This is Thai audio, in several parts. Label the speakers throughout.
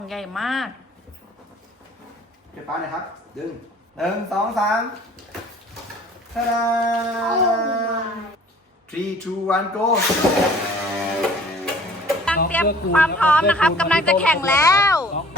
Speaker 1: ใหญ่มาก
Speaker 2: เก็บป้าหน่อยครับดึง1 2 3ตาดา3 2 1 go
Speaker 1: ตั้งเตรียมความพร้อมนะครับกำลังจะแข่งแล้ว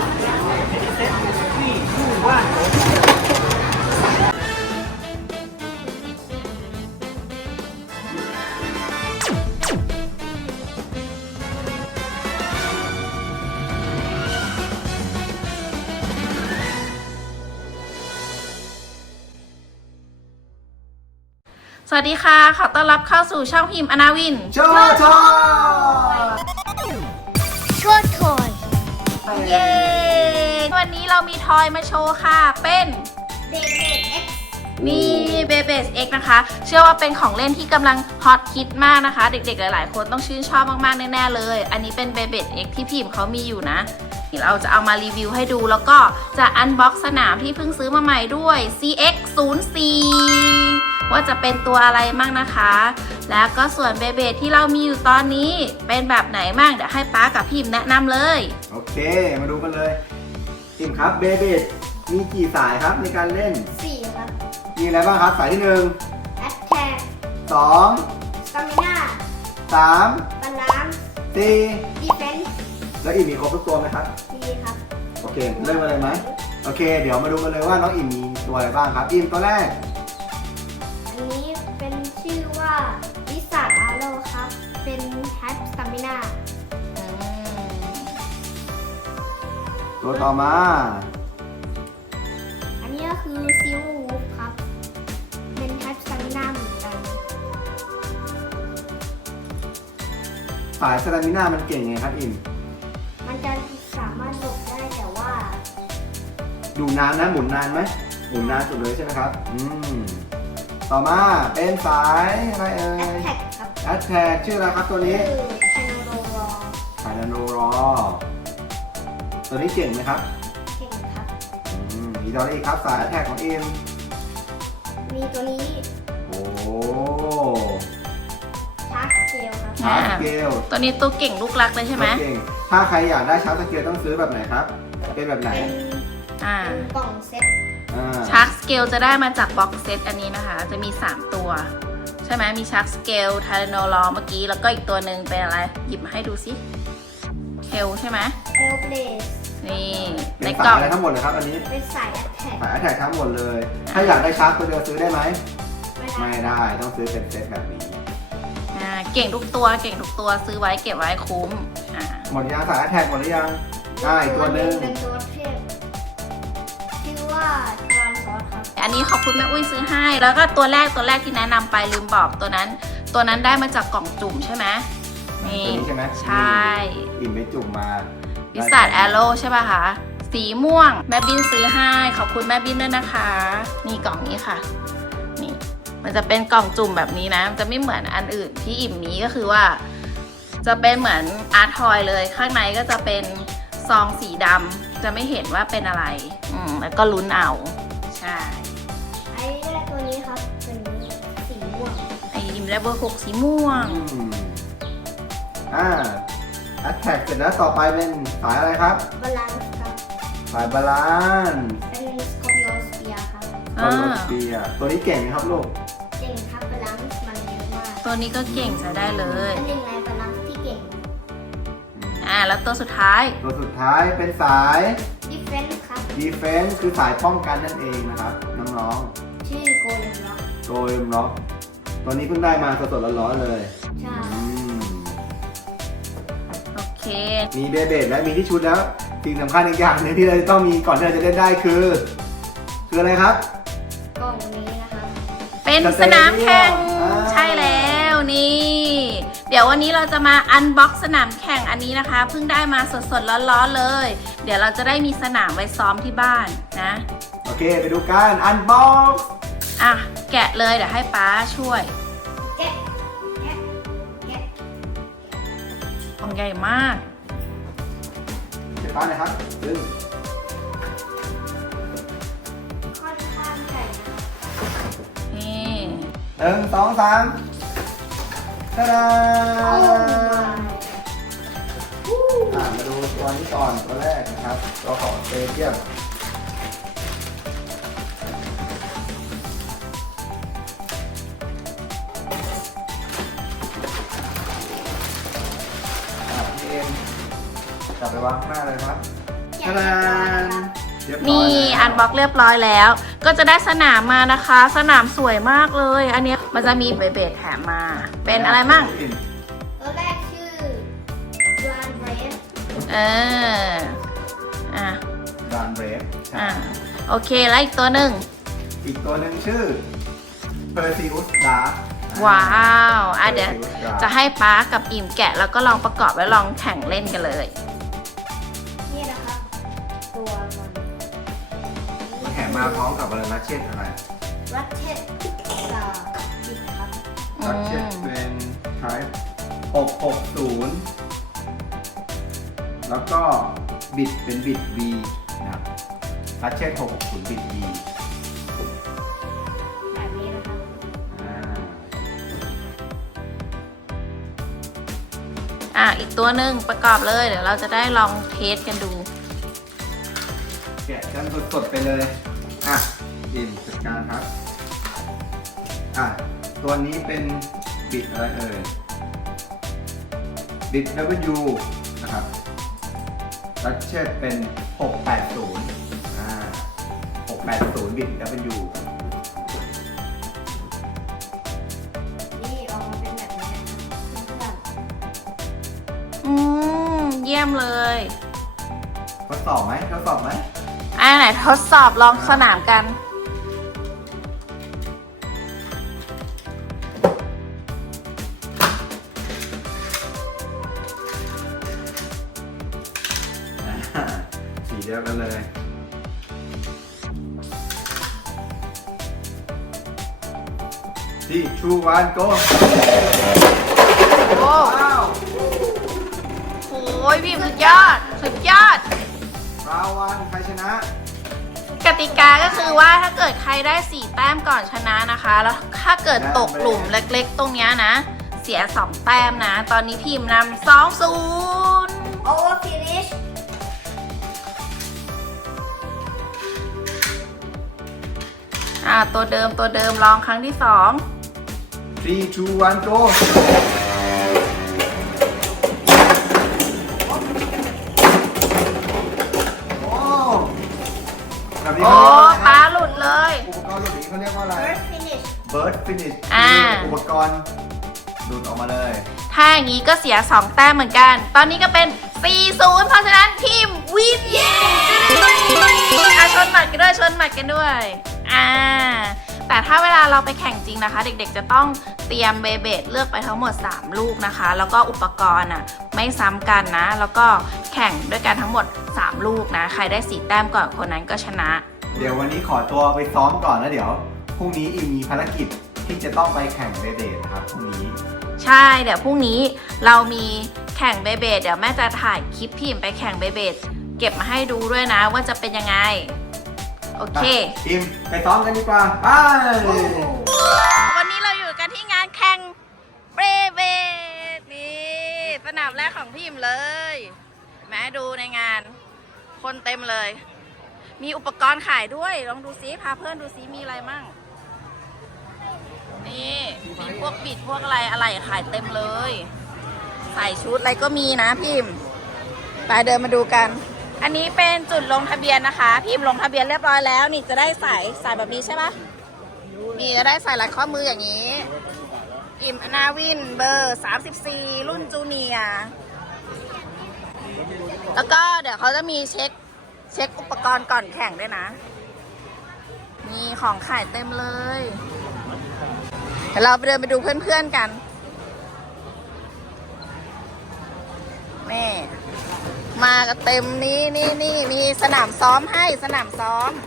Speaker 1: สวัสดีค่ะ ขอต้อนรับเข้าสู่ช่องพิมพ์อนาวิน
Speaker 2: โชว์ทอย
Speaker 3: โชว์ทอย
Speaker 1: เย้ วันนี้เรามีทอยมาโชว์ค่ะ เป็น
Speaker 3: เด็กเด็ก X
Speaker 1: นี่ Beyblade X นะคะ เชื่อว่าเป็นของเล่นที่กำลังฮอตฮิตมากนะคะ เด็กๆหลายๆคนต้องชื่นชอบมากๆแน่ๆเลย อันนี้เป็น Beyblade X ที่พิมพ์เขามีอยู่นะเราจะเอามารีวิวให้ดูแล้วก็จะอันบ็อกซ์สนามที่เพิ่งซื้อมาใหม่ด้วย CX04 ว่าจะเป็นตัวอะไรมั่งนะคะ แล้วก็ส่วนเบเบดที่เรามีอยู่ตอนนี้เป็นแบบไหนมั่งเดี๋ยวให้ป๊ากับพิมพ์แนะนำเลย
Speaker 2: โอเคมาดูกันเลยทีมครับเบเบดมีกี่สายครับในการเล่น
Speaker 3: 4 ครับ
Speaker 2: มีอะไรบ้างครับสายที่
Speaker 3: Attack
Speaker 2: 2
Speaker 3: Stamina
Speaker 2: 3
Speaker 3: Balance
Speaker 2: 4
Speaker 3: Defense
Speaker 2: แล้วอีกมีครบทุกตัวไหมครับ
Speaker 3: ดีครับ
Speaker 2: โอเคเริ่มกันเลยไหมโอเคเดี๋ยวมาดูกันเลยว่าน้องอิ่มมีตัวอะไรบ้างครับอิ่มตัวแรก
Speaker 3: อันนี้เป็นชื่อว่าวิสัทอาโลครับ เป็น Hat Stamina
Speaker 2: ตัวต่อมา
Speaker 3: อันนี้ก็คือ Silver Wolf ครับ เป็น Hat Stamina เหมือนกัน
Speaker 2: สายสตามิน่ามันเก่งไงครับอิ่ม
Speaker 3: มันจะสามารถหลบได้แต่ว่า
Speaker 2: ดูนานนะหมุนนานไหมหมุนนานสุดเลยใช่ไหมครับต่อมาเป็นสายอะไรเอ่ย
Speaker 3: Attack ครับ
Speaker 2: แอดแทกชื่ออะไรครับตัวนี้
Speaker 3: คือ Canaro
Speaker 2: ไทแรนโนรอตัวนี้เก่งไหมครับ
Speaker 3: เก่งครับ
Speaker 2: มีตัวอะไรอีกครับสายแอดแทกของอิม
Speaker 3: มีตัวนี้
Speaker 2: โอ้
Speaker 3: ชาร์จเจลครับ
Speaker 2: ชาร์จสเกล
Speaker 1: ตัวนี้ตัวเก่งลูกรักเลยใช่ไหม
Speaker 2: เก่งถ้าใครอยากได้ชาร์จสเกลต้องซื้อแบบไหนครับเป็นแบบไหน
Speaker 3: เป็นกล่องเซ็ต
Speaker 1: ชาร์กสเกลจะได้มาจากบ็อกเซตอันนี้นะคะ จะมี 3 ตัว ใช่ไหมมีชาร์กสเกลไทแรนโนลอเมื่อกี้แล้วก็อีกตัวหนึ่งเป็นอะไร หยิบมาให้ดูสิเคลใช่ไหม
Speaker 3: เทลเบลส
Speaker 1: นี่ใน
Speaker 2: เป็น
Speaker 1: กล่
Speaker 2: สา
Speaker 1: อย ง
Speaker 2: อะไรทั้งหมดเลยครับอันนี้
Speaker 3: เป็นสายแอตแทก
Speaker 2: สายแอดแทกทั้งหมดเลย ถ้าอยากได้ชาร์จตัวเดียวซื้อได้ไหม
Speaker 3: ไม่
Speaker 2: ไม่
Speaker 3: ได้
Speaker 2: ได้ต้องซื้อเป็นเซตแบบนี้
Speaker 1: เก่งทุกตัวเก่งทุกตัวซื้อไว้เก็บไว้คุ้ม
Speaker 2: หมดยังสายแอดแทกหมดหรือยังอีกตัวหนึ่ง
Speaker 3: เป็นตัวเทพชื่อว่าทรานซอสครับ
Speaker 1: อันนี้ขอบคุณแม่อุ้ยซื้อให้ แล้วก็ตัวแรกที่แนะนำไปลืมบอกตัวนั้นได้มาจากกล่องจุ่มใช่ไหมนี่
Speaker 2: ตัวนี้ใช่ไหม
Speaker 1: ใช่
Speaker 2: อิ่มไปจุ่มมา
Speaker 1: วิสัทแอโร่ใช่ป่ะคะสีม่วงแม่บินซื้อให้ขอบคุณแม่บินด้วยนะคะ นี่กล่องนี้ค่ะนี่มันจะเป็นกล่องจุ่มแบบนี้นะมันจะไม่เหมือนอันอื่นที่อิ่มมีก็คือว่า จะเป็นเหมือนอาร์ตทอยเลยข้างในก็จะเป็นซองสีดำจะไม่เห็นว่าเป็นอะไรแล้วก็ลุ้นเอาใช่
Speaker 3: ไอ้ได้ตัวนี้ครับเป็นสีม่วง
Speaker 1: ไออิ่มได้เบอร์ 6สีม่วง
Speaker 2: แอดแท็กเสร็จแล้วต่อไปเป็นสายอะไรครับ
Speaker 3: บาลานซ์ครับ
Speaker 2: สายบาลานซ์
Speaker 3: เป็นสกอร์ปิโอสเปียครับ
Speaker 2: คอนโดสเปียตัวนี้เก่งไหมครับลูก
Speaker 3: เก่งครับบาลานซ์มันเยอะมาก
Speaker 1: ตัวนี้ก็เก่งใช้ได้เลย
Speaker 3: เป็นหนึ่งในบาลานซ์ที่เก่ง
Speaker 1: แล้วตัวสุดท้าย
Speaker 2: ตัวสุดท้ายเป็นสาย
Speaker 3: ดิเฟนซ์ครับ
Speaker 2: Defense คือสายป้องกันนั่นเองนะครับน้อง
Speaker 3: ชื่อโกลเด้นล็อก
Speaker 2: ๆโดยล็อกตัวนี้เพิ่งได้มาสดๆร้อนๆเลย
Speaker 3: ใช่
Speaker 1: โอเค
Speaker 2: มีเบเบดและมีที่ชุดแล้วสิ่งสำคัญอีกอย่างหนึงที่เราจะต้องมีก่อนที่เราจะเล่นได้คืออะไรครับ
Speaker 3: กล่องนี้นะครับ
Speaker 1: เป็นสนามแข่งใช่แล้วนี่ เดี๋ยววันนี้เราจะมาอันบ็อกสนามแข่งอันนี้นะคะเพิ่งได้มาสดๆร้อนๆเลย เดี๋ยวเราจะได้มีสนามไว้ซ้อมที่บ้านนะ
Speaker 2: โอเคไปดูกันอันบ็อกซ์
Speaker 1: แกะเลยเดี๋ยวให้ป๊าช่วย
Speaker 3: แกะแกะแกะ
Speaker 1: กล่องใหญ่มาก
Speaker 2: เก็บป้าหน่อยครับดึง
Speaker 3: ค่อนข้างใหญ่นะ
Speaker 1: นี่
Speaker 2: 1 2 3ตาดา
Speaker 3: โอ้ my
Speaker 2: มาดูตัวนี้ก่อนตัวแรกนะครับ ตัวของสเตเดียมพี่เอ็มจับไปวางข้างหน้าเลยครับ
Speaker 3: แกะเรียบร้อยแล้วครับ
Speaker 2: เรียบร้อย
Speaker 1: นี่อันบ็อกเรียบร้อยแล้ว ก็จะได้สนามมานะคะ สนามสวยมากเลย อันเนี้ยมันจะมีเบสแถมมา เป็นอะไรมั่ง
Speaker 3: ตัวแรกชื่อ Run Brave
Speaker 1: เออ อ่ะ
Speaker 2: ดานเบรฟ
Speaker 1: อ่ะ โอเค แล้วอีกตัวหนึ่ง
Speaker 2: อีกตัวหนึ่งชื่อ Perseus Dark
Speaker 1: ว้าวอ่ะเดี๋ยวจะให้ป๊ากับอิ่มแกะแล้วก็ลองประกอบแล้วลองแข่งเล่นกันเลย
Speaker 3: นี่นะครับ ตัวมัน
Speaker 2: แถมมาพร้อมกับอะไรนะเช่นอะไร
Speaker 3: รัชเชตจิกครับ
Speaker 2: รัชเช่นเป็น Type 660 แล้วก็บิดเป็นบิด V นะครับรัชเช่น660 บิด V
Speaker 3: แบบนี้นะครับ
Speaker 2: อ่า
Speaker 1: อ่ะ อีกตัวหนึ่งประกอบเลย เดี๋ยวเราจะได้ลองเทสกันดู
Speaker 2: แกะกันสดๆไปเลย อ่ะดินจัดการครับ อ่ะ ตัวนี้เป็นบิดอะไรเอ่ย บิด W นะครับรัชเชตเป็น 680 680 บิด W
Speaker 3: นี่ออกมาเป็นแบบนี้นะครับเพื่อน
Speaker 1: เยี่ยมเลย
Speaker 2: ทดสอบไหมทดสอบไหม
Speaker 1: อ่ะไหนทดสอบลองสนามกัน
Speaker 2: อ่าสีเดียวกันเลย ที่ชูวันโก
Speaker 1: โอ้
Speaker 2: ว้าว
Speaker 1: โหพี่สุดยอด สุดยอด
Speaker 2: ราวันใครชนะ
Speaker 1: กติกาก็คือว่าถ้าเกิดใครได้4แต้มก่อนชนะนะคะ แล้วถ้าเกิดตกหลุมเล็กๆ ตรงเนี้ยนะ เสีย2แต้มนะ ตอนนี้พิมพ์นำ2-0
Speaker 3: ๆ Over finish
Speaker 1: ตัวเดิมลองครั้งที่ 2
Speaker 2: 3 2 1 go โอ้แบบนี้
Speaker 1: โอ้
Speaker 2: เขาเรียกว่าอะไร
Speaker 1: ป้า
Speaker 2: นะ
Speaker 1: หลุดเลย
Speaker 2: อุปกรณ์แบบนี้เขาเรียกว่าอะไร
Speaker 3: First finish
Speaker 2: Bird finish
Speaker 1: อ่า
Speaker 2: อุปกรณ์ดูดออกมาเลย
Speaker 1: ถ้าอย่างนี้ก็เสีย2แต้มเหมือนกัน ตอนนี้ก็เป็น 4-0 เพราะฉะนั้นทีมวินเย้ชนหมัดกันด้วย ชนหมัดกันด้วย แต่ถ้าเวลาเราไปแข่งจริงนะคะ เด็กๆจะต้องเตรียมเบเบดเลือกไปทั้งหมด3ลูกนะคะ แล้วก็อุปกรณ์ไม่ซ้ำกันนะ แล้วก็แข่งด้วยกันทั้งหมด3ลูกนะ ใครได้4แต้มก่อนคนนั้นก็ชนะ
Speaker 2: เดี๋ยววันนี้ขอตัวไปซ้อมก่อนแล้วเดี๋ยวพรุ่งนี้อิมมีภารกิจที่จะต้องไปแข่งเบเดทนะครับพรุ่งนี้
Speaker 1: ใช่ เดี๋ยวพรุ่งนี้เรามีแข่งเบเบดเดี๋ยวแม่จะถ่ายคลิปพิมพ์ไปแข่งเบเบดเก็บมาให้ดูด้วยนะว่าจะเป็นยังไง โอเค
Speaker 2: อิมไปซ้อมกันดีกว่า ไป
Speaker 1: วันนี้เราอยู่กันที่งานแข่งเบเบดนี่สนามแรกของพิมพ์เลย แม่ดูในงาน คนเต็มเลย มีอุปกรณ์ขายด้วย ลองดูซิพาเพื่อนดูซิมีอะไรมั่ง นี่มีพวกบิดพวกอะไรขายเต็มเลย ใส่ชุดอะไรก็มีนะพิมพ์ไปเดินมาดูกัน อันนี้เป็นจุดลงทะเบียนนะคะ พิมพ์ลงทะเบียนเรียบร้อยแล้ว นี่จะได้ใส่แบบนี้ใช่ปะนี่จะได้ใส่รัดข้อมืออย่างนี้ อิ่มอนาวินเบอร์ 34 รุ่นจูเนียร์แล้วก็เดี๋ยวเขาจะมีเช็คอุปกรณ์ก่อนแข่งด้วยนะ มีของขายเต็มเลยเดี๋ยวเราไปเดินไปดูเพื่อนๆกันนี่มากันเต็มนี่มีสนามซ้อมให้สนามซ้อม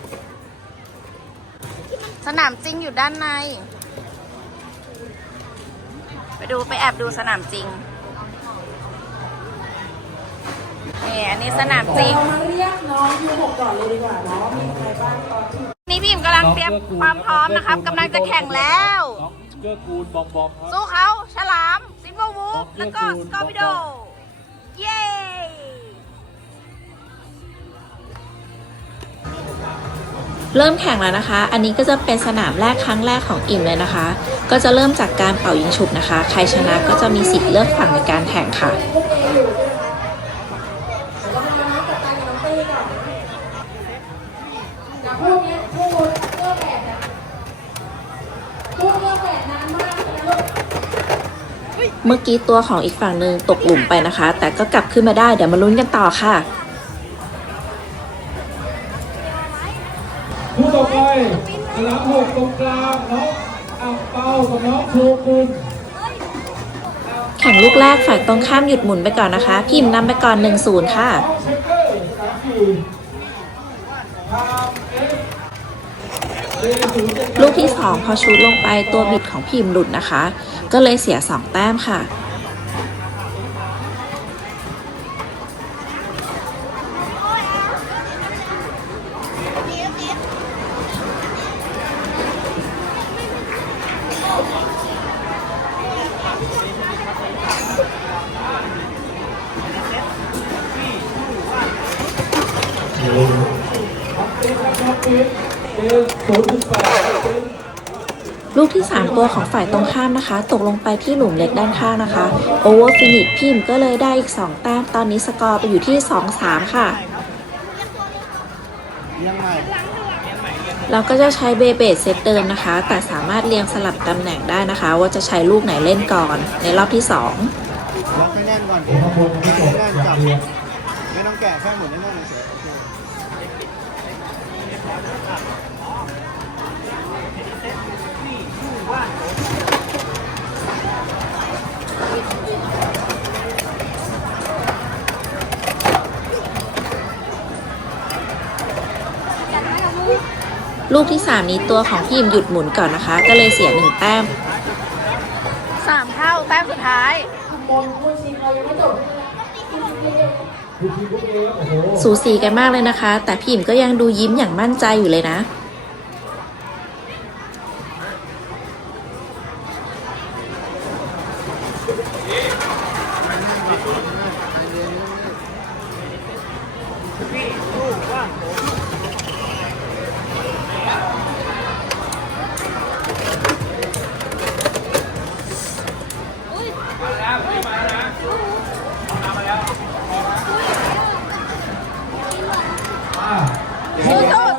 Speaker 1: สนามจริงอยู่ด้านใน ไปแอบดูสนามจริงนี่อันนี้สนามจริง
Speaker 4: มาเรียกน้องยู6ก่อนเลยดีกว่าเนาะมีใครบ้างตอนที่
Speaker 1: นี่พี่อิมกำลังเตรียมความพร้อมนะครับกำลังจะแข่งแล้ว
Speaker 5: น้องเกื้อกูลบอมบอมครับ
Speaker 1: สู้เขาฉลามซิมเบอร์วูฟแล้วก็
Speaker 5: ขอบคุณ
Speaker 1: สกอร์ปิโด
Speaker 5: บอม
Speaker 1: เย้เริ่มแข่งแล้วนะคะ อันนี้ก็จะเป็นสนามแรกครั้งแรกของอิ่มเลยนะคะ ก็จะเริ่มจากการเป่ายิงฉุบนะคะ ใครชนะก็จะมีสิทธิ์เลือกฝั่งในการแข่งค่ะ
Speaker 4: พวกเออยู่ใช่ไหมคะเดี๋ยวเรามาน้องกับตันกับน้องเต้ก่อนจากพวกเนี้ยพวกเลือกแบบอะพวกเลือกแบบนานมากเลยนะลูก
Speaker 1: เมื่อกี้ตัวของอีกฝั่งหนึ่งตกหลุมไปนะคะ แต่ก็กลับขึ้นมาได้ เดี๋ยวมาลุ้นกันต่อค่ะ
Speaker 5: ผู้ต่อไปสนามหกตรงกลางน้องอ่างเปากับน้องโชกุน
Speaker 1: แข่งลูกแรกฝ่ายตรงข้ามหยุดหมุนไปก่อนนะคะ พิมพ์นำไปก่อน 1-0 ค่ะ
Speaker 5: น้องเชคเกอร์สนามสี่ทางเอฟเจศูนย์
Speaker 1: ลูกที่ 2 พอชูดลงไปตัวบิดของพิมพ์หลุดนะคะ ก็เลยเสีย 2 แต้มค่ะ ลูกที่ 3 ตัวของฝ่ายตรงข้ามนะคะ ตกลงไปที่หลุมเล็กด้านข้างนะคะโอเวอร์ฟินิชพิมพ์ก็เลยได้อีก 2 แต้ม ตอนนี้สกอร์ไปอยู่ที่ 2-3 ค่ะ
Speaker 2: ยังไง
Speaker 1: เราก็จะใช้เบเบดเซตเดิมนะคะ แต่สามารถเรียงสลับตำแหน่งได้นะคะ ว่าจะใช้ลูกไหนเล่นก่อนในรอบที่ 2
Speaker 2: ล็อกให้แน่นก่อนล็อกให้แน่นจับไม่ต้องแกะแค่หมุนให้แน่นเฉยๆโอเค
Speaker 1: ลูกที่ 3 นี้ตัวของพิมพ์หยุดหมุนก่อนนะคะ ก็เลยเสีย 1 แต้ม 3 เท่าแต้มสุดท้าย
Speaker 4: บนคู่ชิงเรายังไม่จบเลยนะ
Speaker 1: สูสีกันมากเลยนะคะ แต่พิมพ์ก็ยังดูยิ้มอย่างมั่นใจอยู่เลยนะ สู้